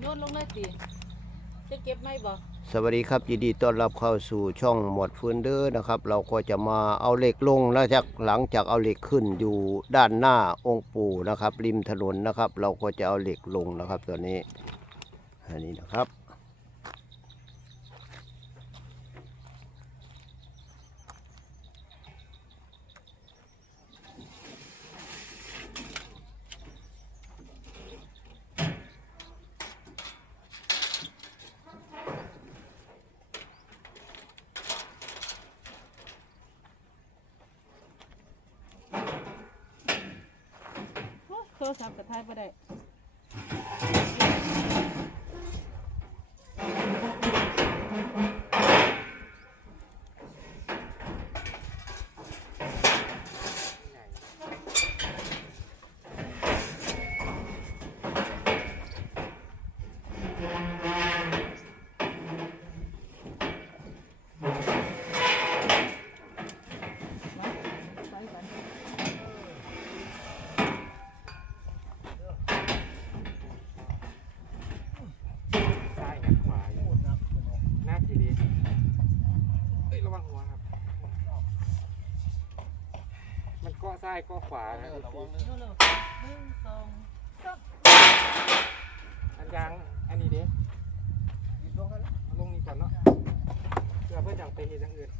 โยนลงเลยสิจะเก็บไหมบ่สวัสดีครับยินดีต้อนรับเข้าสู่ช่องหมวดฟืนเดอร์นะครับ เราก็จะมาเอาเหล็กลงแล้วจากหลังจากเอาเหล็กขึ้นอยู่ด้านหน้าองค์ปู่นะครับ ริมถนนนะครับ เราก็จะเอาเหล็กลงนะครับตัวนี้อันนี้นะครับ ทรศัพท์กับทายบ่ได้ ซ้ายกับขวาอยู่หน้าทีนี้เอ้ยระวังหัวครับ มันก็ซ้ายก็ขวานะพี่โน่นเลยหนึ่งสองสามอันยางอันนี้เด้เอาลงนี้ก่อนเนาะเพื่อเพื่อจังไปเห็นอย่างอื่น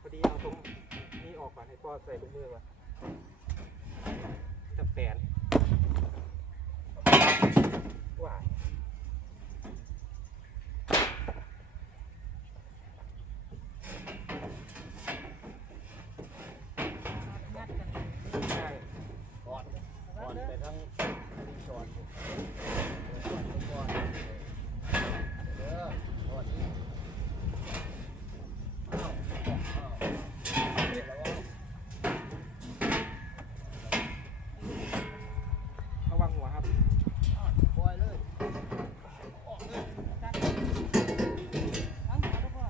พอดีเอาตรงนี้ออกก่อนให้พ่อใส่ลูกมือก่อนจะ แปนว้ายงัดกันใช่ก่อนก่อนไปทั้งก่อนก่อนเด้อก่อน ระวังหัวครับ ปล่อยเลย จัดวางขาพ่อ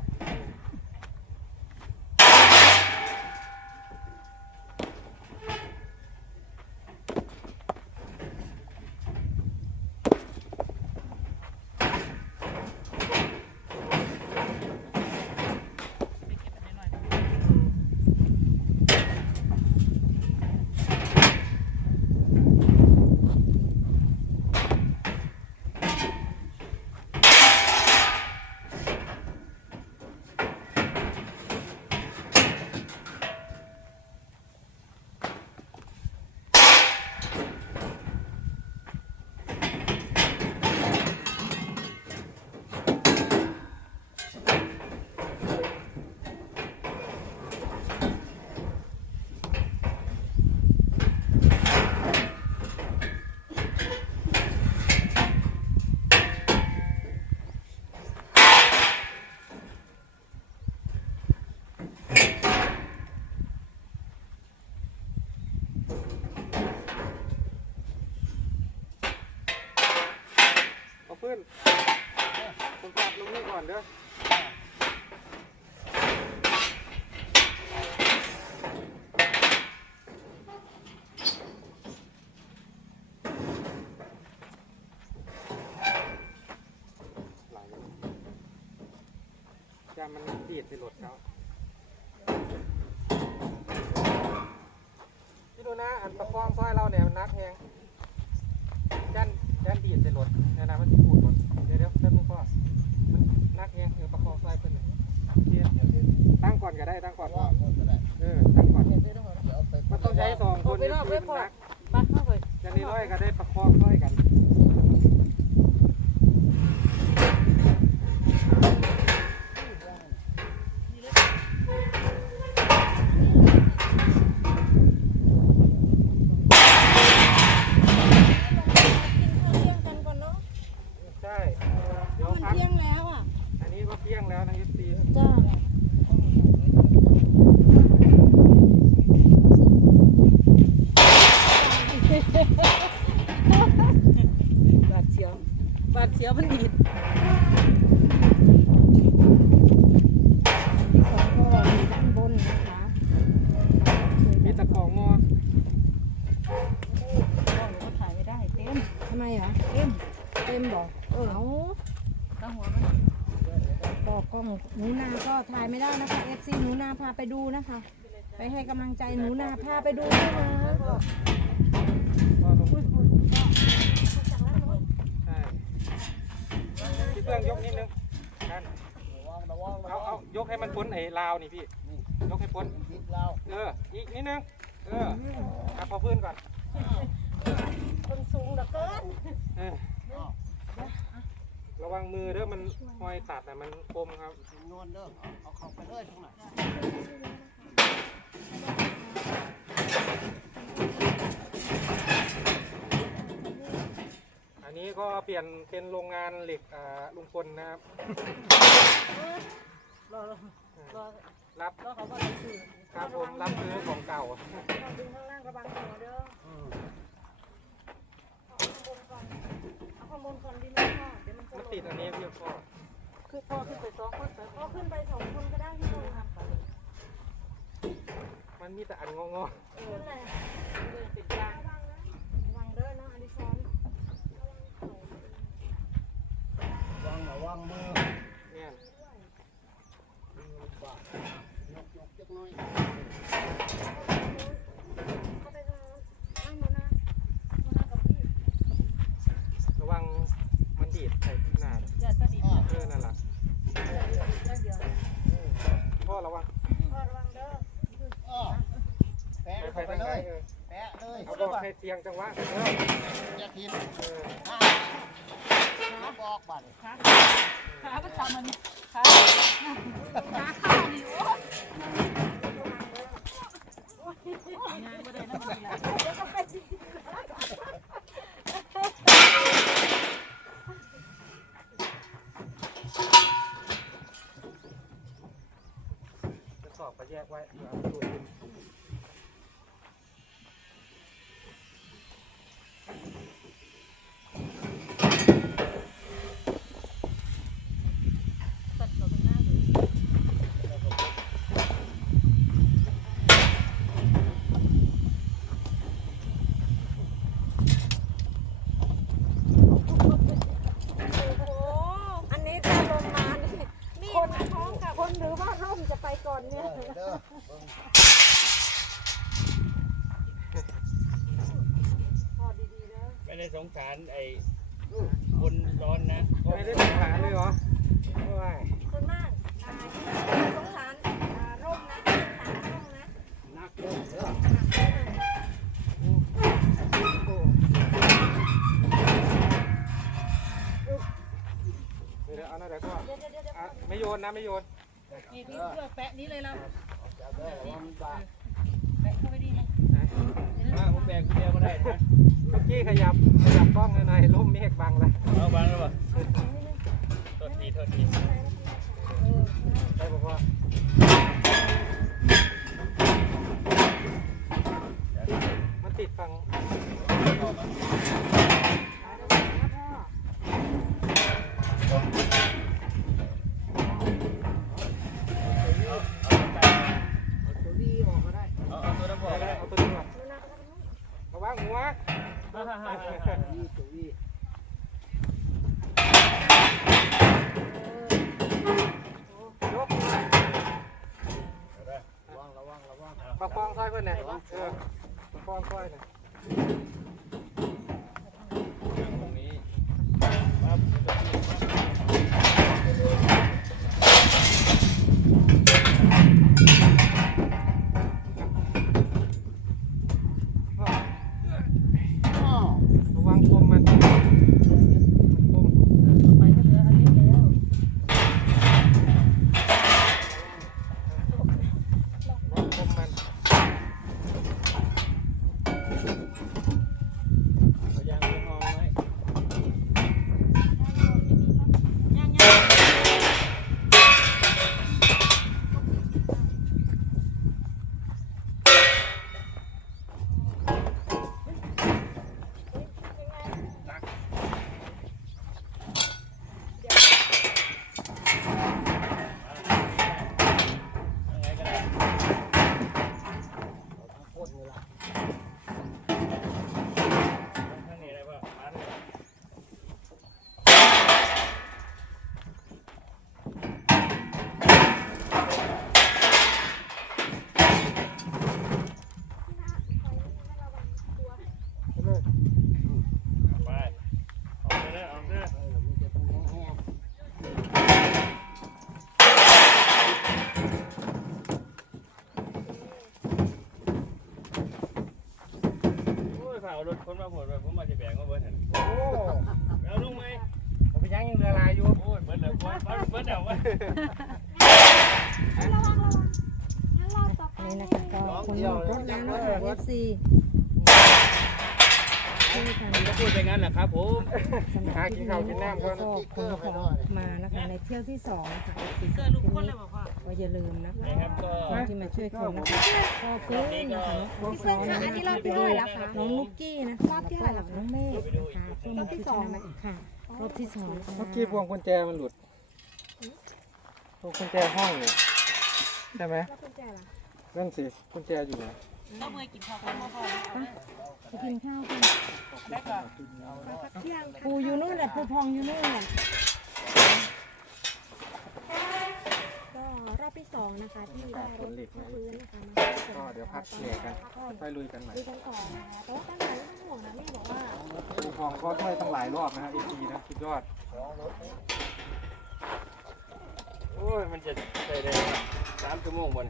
เอาพื้นผมปรับลงนี่ก่ อนเด้อจะมันดีดไปหลดเขาพี่ดูนะอันประคองซอยเราเนี่ยมันนักแฮงจันจันดีดไปหลดเนี่ยนะมันปูด องคนไปรอบไปนี่พอมันนักบัดเข้าไปจะนี่ร้อยก็ได้ประคองร้อยกัน ใช่ เดี๋ยว มัน พัก เที่ยงแล้วอะ อันนี้ก็เที่ยงแล้วนะเอฟซี จ้า บาดเชียว ต บาดเสียวมันดีด ที่ของพ่ออยู่ด้านบนนะคะ มีตะ ของงอกล้องก็ถ่ายไม่ได้เต็มทำไมเหรอเต็มเต็มบอกเออเอาตั้งหัวมันบอกกล้องหนูนาก็ถ่ายไม่ได้นะคะเอฟซีหนูนาพาไปดูนะคะ ไปให้กำลังใจหนูนาพาไปดูด้วยนะใช่พี่เพื่องยกนิดนึงกันเอาเอายกให้มันพ้นไอ้ราวนี่พี่ ยกให้พ้นเออ อีกนิดนึง เออเอาพอพื้นก่อนคนสูงเหลือเกินเออระวังมือเด้อมันหอยตัดนะมันคมครับนวลเด้อเอาเข้าไปเลยทั้งนั้นอันนี้ก็เปลี่ยนเป็นโรงงานเหล็กอ่าลุงพลนะครับรอรอ รอรับรอเขาบอกเราซื้อครับผมรับซื้อของเก่าดึงข้างล่างระวังหัวเด้อเอาข้างบนก่อนดีไหมพ่อเดี๋ยวมันจะมันหล่ติดนอันนี้พี่พ่อคือพ่อขึ้นไปสองคนไปพ่อขึ้นไปสองคนก็ได้ที่โรงงานมันมีแต่อันงอขึ้นเลย เป็นยาง ระวังเด้อนะอดิซอน วางระวังมือ ๆเนี่ย บาดยกยกจักหน่อย เข้าไปทางนู้นนั่งหนูนาหนูนากับพี่ ระวังมันดีดใส่หน้า อย่าตะดิบ เออนั่นแหละ เดี๋ยว พ่อระวัง พ่อระวังเด้อ อ้อแปะ ไป เข้าไป ทาง เล ไหน ย เออ แปะ ให้เสียงจังวะเออย่าทิมเอออ่าบอกบัดขาขามันทำมันขาขาข้าวนี่โอ้ยางไม่ได้นะมันละจะสอบไปแยกไว้เดี๋ยวเอาตัวขึ้น ตัดเขาข้างหน้าเลย โอ้อันนี้ถ้าลงมานี่คนท้องกับคนหรือว่าร่มจะไปก่อน เด้ เนี่ย อเด้อเบิ่ง พอดีๆนะ ไม่ได้ส งสารไอ้คนร้อนนะไม่ได้สงหารเลยเหรอโอ้ยส่วนมากอ่าสงสารอ่าร่มนะสงสารร่มนะนักเด้อเด้อเดี๋ยวเอาหน้าเดี๋ยวก็เดี๋ยวเดี๋ยวเดี๋ยวอะไม่โยนนะไม่โยนนี่เพื่อแปะนี้เลยเรา มาผมแบกคนเดียวก็ได้นะเมื่อกี้ขยับขยับกล้องหน่อยๆร่มเมฆบังเลยเอาบางแล้วป่ะโทษทีโทษทีได้บอกว่ามันติดฝั่ง ตัวนี้ออกมาได้ เอาเอาตัวนั้นบอกก็ได้ เอาตัวนี้ก่อนระวังหัว นี่ตัวนี้ ยก ระวังระวังระวัง ประคองซอย เพื่นน่ยเออประคองซอยน่อย ตรงนี้ปั๊บ อ้อ ระวังคมมันมันคม ต่อไปก็เหลืออันเล็กแล้ว ระวังคมมัน เอา รถคนมาผลไปผมมาจะแบ่งมาเบิร์ดหั่นโอ้เอาลุงไหมผมไปยังยังเรือลายอยู่โอ้ยเบิร์ดแล้วเบิร์ดเบิร์ดแล้วเว้ยระวังระวังงั้นรอบต่อไปนี่นะคะก็คนหมดรถแล้วนะคะ FC ช่วยกันก็พูดไปงั้นแหละครับผมสำหรับคลิปนี้นะคะก็คนของมานะคะในเที่ยวที่สองนะคะ FC เกิดลูกคนเลยบอกว่า ก็อย่าลืมนะคะนะครับก็คนที่มาช่วยคนนะคะก็เพื่อนนะคะน้องพี่เพื่อนคะอันนี้รอบที่เท่าไหร่แล้วคะ น้องนุกกี้นะคะรอบที่เท่าไหร่น้องเมฆนะคะรอบที่สองค่ะ รอบที่สองค่ะเมื่อกี้พวงกุญแจมันหลุดพวงกุญแจห้องเนี่ยใช่ไหมแล้วกุญแจล่ะนั่นสิกุญแจอยู่ไหนไปกินข้าวกันพักเที่ยงปูอยู่นู่นแหละปูพองอยู่นู่นแหละ ก็รอบที่สอง นะคะที่ได้รถฟื้นนะคะก็เดี๋ยวพักเหนื่อยกันไปลุยกันใหม่ดูกันต่อนะคะแต่ว่าตั้งแต่ไม่ต้องห่วงนะแม่บอกว่าครูพองก็ช่วยตั้งหลายรอบนะฮะเอทีนะสุดยอดโอ้ยมันจะใส่ได้สามชั่วโมงบน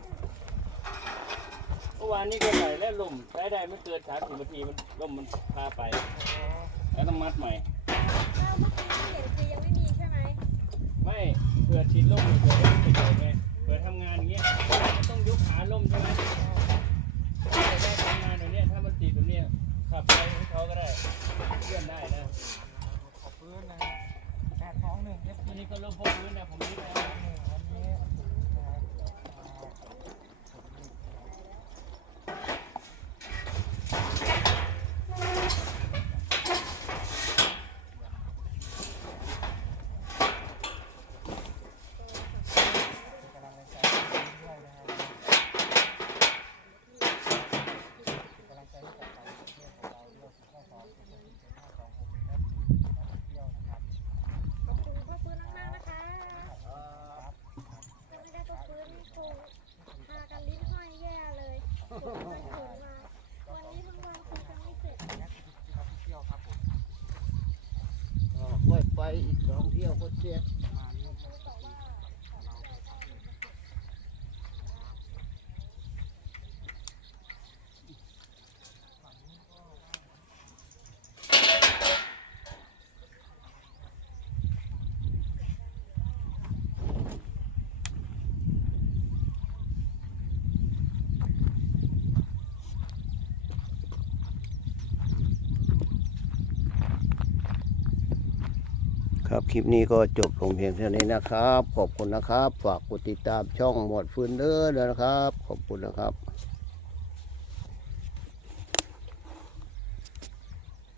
เมื่อวานนี้ก็ใส่แล้วลมใช้ได้ไม่เกินสามสิบนาทีมันลมมันพาไป แล้วต้องมัดใหม่อ้าวเมื่อกี้ที่เห็นคือยังไม่มีใช่ไหมไม่เผื่อชิดล่มเผื่อได้ประโยชน์ไงเผื่อทำงานอย่างเงี้ยมันต้องยกขาล่มใช่ไหมแต่ได้ทำงานอย่างเนี้ยถ้ามันติดแบบเนี้ยขับไปให้เขาก็ได้เลื่อนได้นะ ขอบพื้นนะแปดสองหนึ่งเอฟ ทีนี้ก็ล่มพกพื้นนะผมนี่นะ วันนี้ ขอบคุณพ่อฟื้นมากๆนะคะถ้าไม่ได้พ่อฟื้นนี่คงพากันลิ้นห้อยแย่เลยถึงไปถึงมา วันนี้ทั้งวันคงจะไม่เสร็จค่อยไปอีกสองเที่ยวก็เสร็จ ครับคลิปนี้ก็จบลงเพียงเท่านี้นะครับ ขอบคุณนะครับ ฝากกดติดตามช่องหมวดฟืนเด้อนะครับ ขอบคุณนะครับ